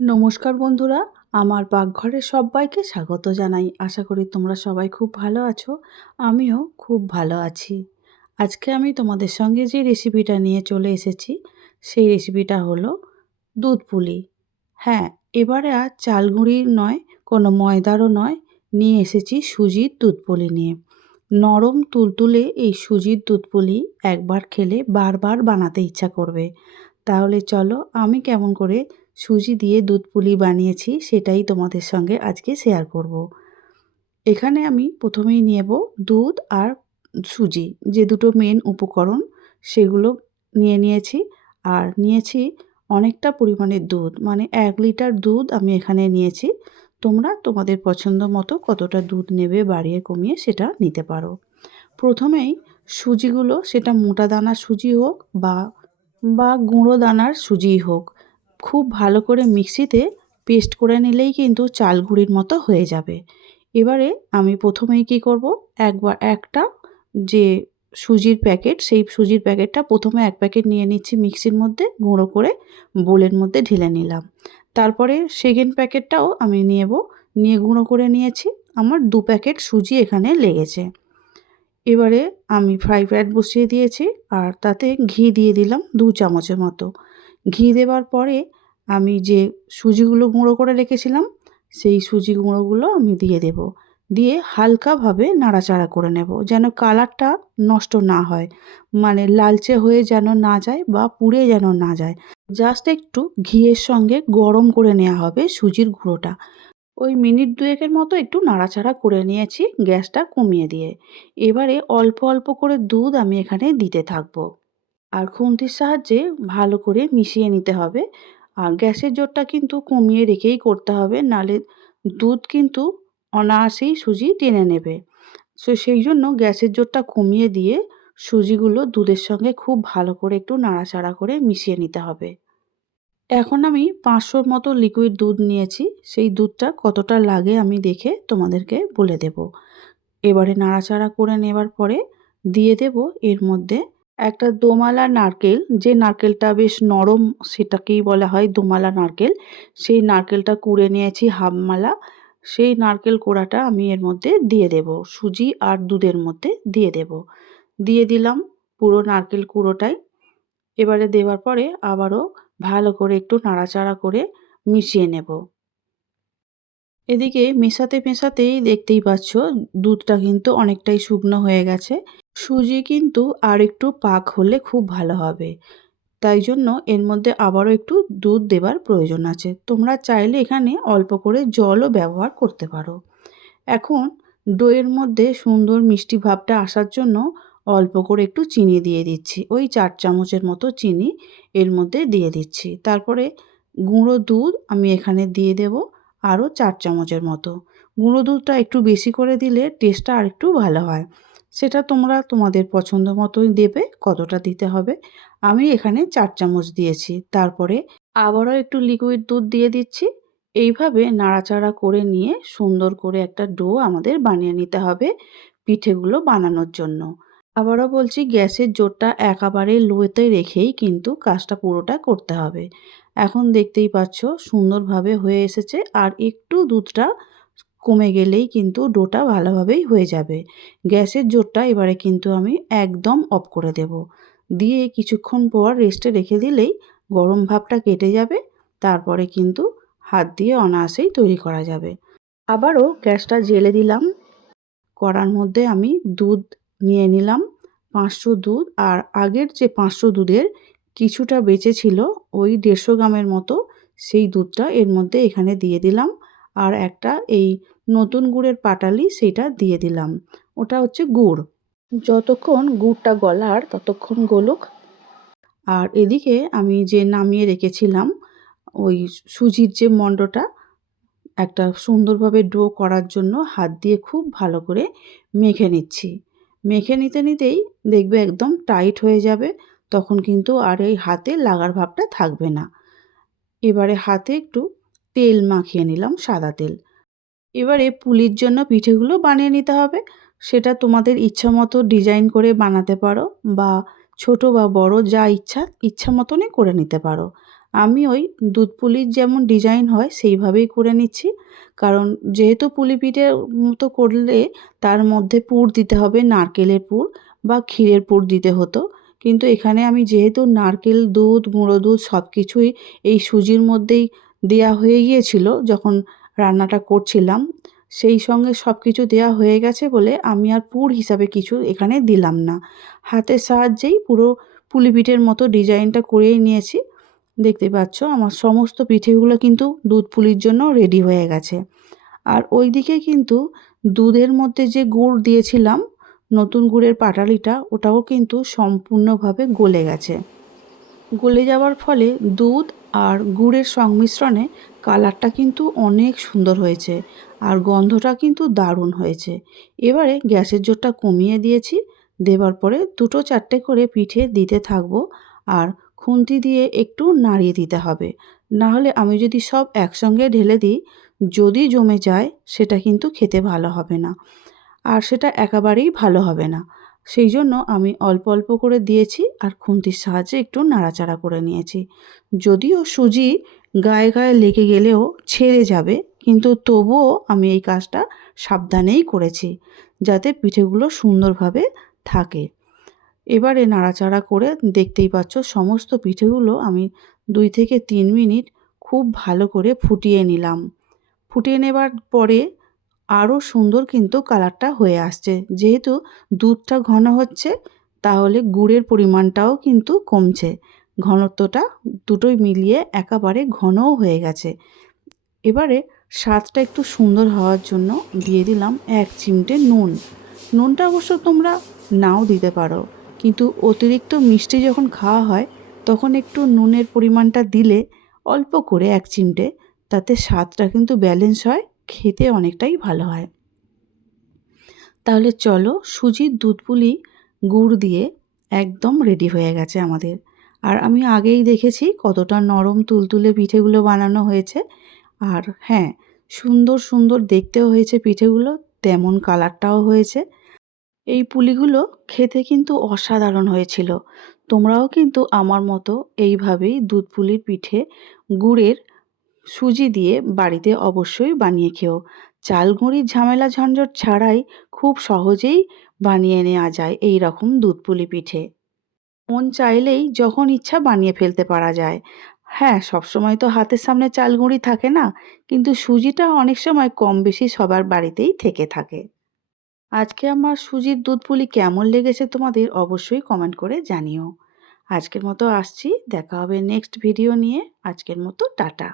নমস্কার বন্ধুরা, আমার পাকঘরে সবাইকে স্বাগত জানাই। আশা করি তোমরা সবাই খুব ভালো আছো। আমিও খুব ভালো আছি। আজকে আমি তোমাদের সঙ্গে যে রেসিপিটা নিয়ে চলে এসেছি, সেই রেসিপিটা হলো দুধ পুলি। হ্যাঁ, এবারে আর চাল গুঁড়ির নয়, কোনো ময়দারও নয়, নিয়ে এসেছি সুজির দুধ পুলি নিয়ে। নরম তুলতুলে এই সুজির দুধ পুলি একবার খেলে বারবার বানাতে ইচ্ছা করবে। তাহলে চলো আমি কেমন করে সুজি দিয়ে দুধ পুলি বানিয়েছি সেটাই তোমাদের সঙ্গে আজকে শেয়ার করব। এখানে আমি প্রথমেই নেব দুধ আর সুজি, যে দুটো মেন উপকরণ সেগুলো নিয়ে নিয়েছি। আর নিয়েছি অনেকটা পরিমাণের দুধ, মানে 1 লিটার দুধ আমি এখানে নিয়েছি। তোমরা তোমাদের পছন্দ মতো কতটা দুধ নেবে বাড়িয়ে কমিয়ে সেটা নিতে পারো। প্রথমেই সুজিগুলো, সেটা মোটা দানার সুজি হোক বা বা গুঁড়ো দানার সুজিই হোক, খুব ভালো করে মিক্সিতে পেস্ট করে নিলেই কিন্তু চাল গুঁড়ির মতো হয়ে যাবে। এবারে আমি প্রথমেই কী করব, একটা যে সুজির প্যাকেট, সেই সুজির প্যাকেটটা প্রথমে 1 প্যাকেট নিয়ে নিচ্ছি মিক্সির মধ্যে গুঁড়ো করে বোলের মধ্যে ঢেলে নিলাম। তারপরে সেকেন্ড প্যাকেটটাও আমি নিয়ে গুঁড়ো করে নিয়েছি। আমার 2 প্যাকেট সুজি এখানে লেগেছে। এবারে আমি ফ্রাই প্যান বসিয়ে দিয়েছি আর তাতে ঘি দিয়ে দিলাম 2 চামচের মতো। ঘি দেওয়ার পরে আমি যে সুজিগুলো গুঁড়ো করে রেখেছিলাম, সেই সুজি গুঁড়োগুলো আমি দিয়ে দেব। দিয়ে হালকাভাবে নাড়াচাড়া করে নেব, যেন কালারটা নষ্ট না হয়, মানে লালচে হয়ে যেন না যায় বা পুড়ে যেন না যায়। জাস্ট একটু ঘিয়ের সঙ্গে গরম করে নেওয়া হবে সুজির গুঁড়োটা। ওই মিনিট 2 একের মতো একটু নাড়াচাড়া করে নিয়েছি গ্যাসটা কমিয়ে দিয়ে। এবারে অল্প অল্প করে দুধ আমি এখানে দিতে থাকবো। আর খুন্তির সাহায্যে ভালো করে মিশিয়ে নিতে হবে। আর গ্যাসের জোরটা কিন্তু কমিয়ে রেখেই করতে হবে, নাহলে দুধ কিন্তু অনায়াসেই সুজি টেনে নেবে। সেই জন্য গ্যাসের জোরটা কমিয়ে দিয়ে সুজিগুলো দুধের সঙ্গে খুব ভালো করে একটু নাড়াচাড়া করে মিশিয়ে নিতে হবে। এখন আমি 500 মতো লিকুইড দুধ নিয়েছি। সেই দুধটা কতটা লাগে আমি দেখে তোমাদেরকে বলে দেব। এবারে নাড়াচাড়া করে নেবার পরে দিয়ে দেব এর মধ্যে একটা দোমালা নারকেল, যে নারকেলটা বেশ নরম সেটাকেই বলা হয় দোমালা নারকেল। সেই নারকেলটা কুড়ে নিয়েছি হাফ মালা। সেই নারকেল কোড়াটা আমি এর মধ্যে দিয়ে দেব, সুজি আর দুধের মধ্যে দিয়ে দেব। দিয়ে দিলাম পুরো নারকেল কুড়োটাই। এবারে দেওয়ার পরে আবারও ভালো করে একটু নাড়াচাড়া করে মিশিয়ে নেব। এদিকে মেশাতে মেশাতেই দেখতেই পাচ্ছ দুধটা কিন্তু অনেকটাই শুকনো হয়ে গেছে। সুজি কিন্তু আর একটু পাক হলে খুব ভালো হবে, তাই জন্য এর মধ্যে আবারও একটু দুধ দেবার প্রয়োজন আছে। তোমরা চাইলে এখানে অল্প করে জলও ব্যবহার করতে পারো। এখন দইয়ের মধ্যে সুন্দর মিষ্টি ভাবটা আসার জন্য অল্প করে একটু চিনি দিয়ে দিচ্ছি, ওই 4 চামচের মতো চিনি এর মধ্যে দিয়ে দিচ্ছি। তারপরে গুঁড়ো দুধ আমি এখানে দিয়ে দেব আরও 4 চামচের মতো। গুঁড়ো দুধটা একটু বেশি করে দিলে টেস্টটা আরেকটু ভালো হয়। সেটা তোমরা তোমাদের পছন্দ মতোই দেবে কতটা দিতে হবে। আমি এখানে 4 চামচ দিয়েছি। তারপরে আবারও একটু লিকুইড দুধ দিয়ে দিচ্ছি। এইভাবে নাড়াচাড়া করে নিয়ে সুন্দর করে একটা ডো আমাদের বানিয়ে নিতে হবে পিঠেগুলো বানানোর জন্য। আবারও বলছি, গ্যাসের জোরটা একেবারে লোতে রেখেই কিন্তু কাজটা পুরোটা করতে হবে। এখন দেখতেই পাচ্ছ সুন্দরভাবে হয়ে এসেছে, আর একটু দুধটা কমে গেলেই কিন্তু ডোটা ভালোভাবেই হয়ে যাবে। গ্যাসের জোরটা এবারে কিন্তু আমি একদম অফ করে দেব। দিয়ে কিছুক্ষণ পর রেস্টে রেখে দিলেই গরম ভাবটা কেটে যাবে। তারপরে কিন্তু হাত দিয়ে অনায়াসেই তৈরি করা যাবে। আবারও গ্যাসটা জ্বেলে দিলাম। কড়ার মধ্যে আমি দুধ নিয়ে নিলাম 500 দুধ, আর আগের যে 500 দুধের কিছুটা বেঁচে ছিল ওই 150 গ্রামের মতো, সেই দুধটা এর মধ্যে এখানে দিয়ে দিলাম। আর একটা এই নতুন গুড়ের পাটালি সেটা দিয়ে দিলাম, ওটা হচ্ছে গুড়। যতক্ষণ গুড়টা গলার ততক্ষণ গলুক। আর এদিকে আমি যে নামিয়ে রেখেছিলাম ওই সুজির যে মণ্ডটা, একটা সুন্দরভাবে ডো করার জন্য হাত দিয়ে খুব ভালো করে মেখে নিচ্ছি। মেখে নিতে নিতেই দেখবে একদম টাইট হয়ে যাবে, তখন কিন্তু আর এই হাতে লাগার ভাবটা থাকবে না। এবারে হাতে একটু তেল মাখিয়ে নিলাম, সাদা তেল। এবারে পুলির জন্য পিঠেগুলো বানিয়ে নিতে হবে। সেটা তোমাদের ইচ্ছা মতো ডিজাইন করে বানাতে পারো, বা ছোট বা বড় যা ইচ্ছা মতনই করে নিতে পারো। আমি ওই দুধ পুলির যেমন ডিজাইন হয় সেইভাবেই করে নিচ্ছি, কারণ যেহেতু পুলি পিঠের মতো করলে তার মধ্যে পুর দিতে হবে, নারকেলের পুর বা ক্ষীরের পুর দিতে হতো, কিন্তু এখানে আমি যেহেতু নারকেল দুধ, গুঁড়ো দুধ সব কিছুই এই সুজির মধ্যেই দেয়া হয়ে গিয়েছিল যখন রান্নাটা করছিলাম, সেই সঙ্গে সব কিছু দেওয়া হয়ে গেছে বলে আমি আর পুর হিসাবে কিছু এখানে দিলাম না। হাতের সাহায্যেই পুরো পুলি পিঠের মতো ডিজাইনটা করেই নিয়েছি। দেখতে পাচ্ছ আমার সমস্ত পিঠেগুলো কিন্তু দুধ পুলির জন্য রেডি হয়ে গেছে। আর ওইদিকে কিন্তু দুধের মধ্যে যে গুড় দিয়েছিলাম, নতুন গুড়ের পাটালিটা, ওটাও কিন্তু সম্পূর্ণভাবে গলে গেছে। গলে যাওয়ার ফলে দুধ আর গুড়ের সংমিশ্রণে কালারটা কিন্তু অনেক সুন্দর হয়েছে আর গন্ধটা কিন্তু দারুণ হয়েছে। এবারে গ্যাসের জোরটা কমিয়ে দিয়েছি, দেওয়ার পরে 2-4টে করে পিঠে দিতে থাকবো আর খুন্তি দিয়ে একটু নাড়িয়ে দিতে হবে। না হলে আমি যদি সব একসঙ্গে ঢেলে দিই, যদি জমে যায় সেটা কিন্তু খেতে ভালো হবে না, আর সেটা একেবারেই ভালো হবে না। সেই জন্য আমি অল্প অল্প করে দিয়েছি আর খুন্তির সাহায্যে একটু নাড়াচাড়া করে নিয়েছি। যদিও সুজি গায়ে গায়ে লেগে গেলেও ছেড়ে যাবে, কিন্তু তবুও আমি এই কাজটা সাবধানেই করেছি যাতে পিঠেগুলো সুন্দরভাবে থাকে। এবারে নাড়াচাড়া করে দেখতেই পাচ্ছ সমস্ত পিঠেগুলো আমি 2 থেকে 3 মিনিট খুব ভালো করে ফুটিয়ে নিলাম। ফুটিয়ে নেবার পরে আরও সুন্দর কিন্তু কালারটা হয়ে আসছে। যেহেতু দুধটা ঘন হচ্ছে, তাহলে গুড়ের পরিমাণটাও কিন্তু কমছে। ঘনত্বটা দুটোই মিলিয়ে একেবারে ঘনও হয়ে গেছে। এবারে স্বাদটা একটু সুন্দর হওয়ার জন্য দিয়ে দিলাম 1 চিমটে নুন। নুনটা অবশ্য তোমরা নাও দিতে পারো, কিন্তু অতিরিক্ত মিষ্টি যখন খাওয়া হয় তখন একটু নুনের পরিমাণটা দিলে অল্প করে 1 চিমটে, তাতে স্বাদটা কিন্তু ব্যালেন্স হয়, খেতে অনেকটাই ভালো হয়। তাহলে চলো, সুজির দুধ পুলি গুড় দিয়ে একদম রেডি হয়ে গেছে আমাদের। আর আমি আগেই দেখেছি কতটা নরম তুলতুলে পিঠেগুলো বানানো হয়েছে। আর হ্যাঁ, সুন্দর সুন্দর দেখতেও হয়েছে পিঠেগুলো, তেমন কালারটাও হয়েছে। এই পুলিগুলো খেতে কিন্তু অসাধারণ হয়েছিল। তোমরাও কিন্তু আমার মতো এইভাবেই দুধ পুলির পিঠে গুড়ের সুজি দিয়ে বাড়িতে অবশ্যই বানিয়ে খেও। চাল গুঁড়ির ঝামেলা ঝঞ্ঝট ছাড়াই খুব সহজেই বানিয়ে নেওয়া যায় এই রকম দুধ পুলি পিঠে। মন চাইলেই যখন ইচ্ছা বানিয়ে ফেলতে পারা যায়। হ্যাঁ, সবসময় তো হাতের সামনে চাল গুঁড়ি থাকে না, কিন্তু সুজিটা অনেক সময় কম বেশি সবার বাড়িতেই থেকে থাকে। আজকে আমার সুজির দুধ পুলি কেমন লেগেছে তোমাদের অবশ্যই কমেন্ট করে জানিও। আজকের মতো আসছি, দেখা হবে নেক্সট ভিডিও নিয়ে। আজকের মতো টাটা।